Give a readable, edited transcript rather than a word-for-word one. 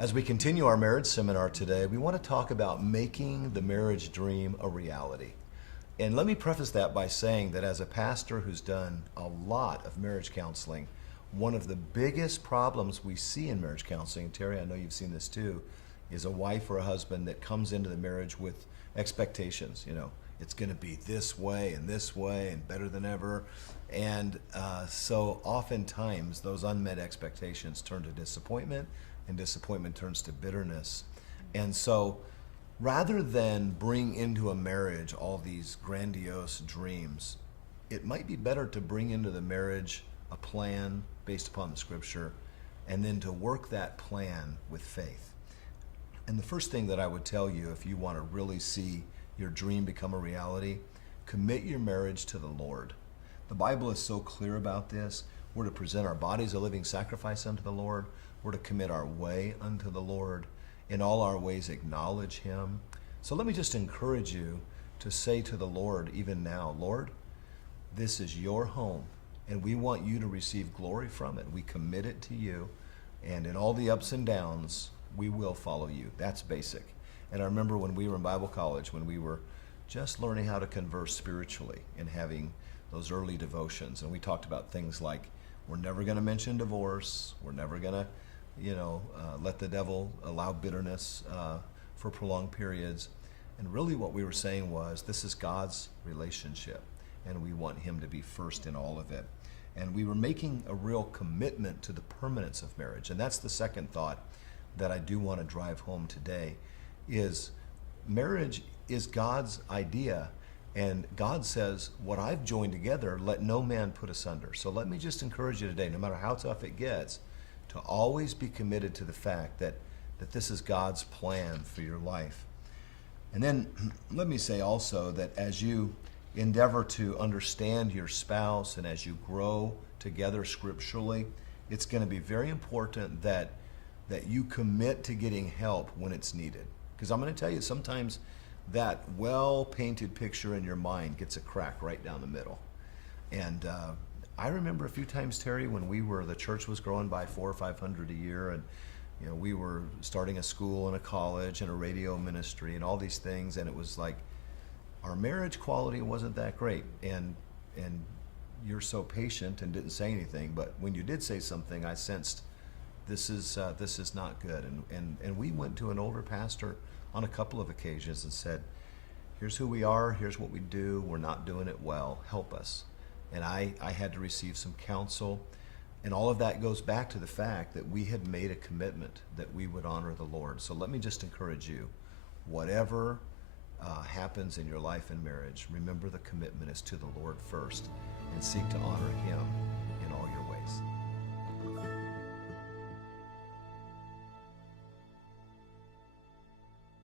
As we continue our marriage seminar today, we want to talk about making the marriage dream a reality. And let me preface that by saying that as a pastor who's done a lot of marriage counseling, one of the biggest problems we see in marriage counseling, Terry, I know you've seen this too, is a wife or a husband that comes into the marriage with expectations. You know, it's going to be this way and better than ever. And so oftentimes those unmet expectations turn to disappointment, and disappointment turns to bitterness. And so rather than bring into a marriage all these grandiose dreams, it might be better to bring into the marriage a plan based upon the scripture and then to work that plan with faith. And the first thing that I would tell you, if you want to really see your dream become a reality, commit your marriage to the Lord. The Bible is so clear about this. We're to present our bodies a living sacrifice unto the Lord. We're to commit our way unto the Lord. In all our ways acknowledge Him. So let me just encourage you to say to the Lord even now, Lord, this is your home, and we want you to receive glory from it. We commit it to you, and in all the ups and downs, we will follow you. That's basic. And I remember when we were in Bible college, when we were just learning how to converse spiritually and having those early devotions, and we talked about things like, we're never going to mention divorce, we're never going to let the devil allow bitterness for prolonged periods. And really what we were saying was, this is God's relationship, and we want Him to be first in all of it. And we were making a real commitment to the permanence of marriage. And that's the second thought that I do want to drive home today, is marriage is God's idea. And God says, what I've joined together, let no man put asunder. So let me just encourage you today, no matter how tough it gets, to always be committed to the fact that this is God's plan for your life. And then let me say also that as you endeavor to understand your spouse and as you grow together scripturally, it's going to be very important that you commit to getting help when it's needed. Because I'm going to tell you, sometimes that well-painted picture in your mind gets a crack right down the middle. And I remember a few times, Terry, when the church was growing by 400 or 500 a year, and we were starting a school and a college and a radio ministry and all these things, and it was like our marriage quality wasn't that great. And you're so patient and didn't say anything, but when you did say something, I sensed this is not good. And we went to an older pastor on a couple of occasions and said, here's who we are, here's what we do, we're not doing it well, help us. And I had to receive some counsel. And all of that goes back to the fact that we had made a commitment that we would honor the Lord. So let me just encourage you, whatever happens in your life and marriage, remember the commitment is to the Lord first, and seek to honor Him in all your ways.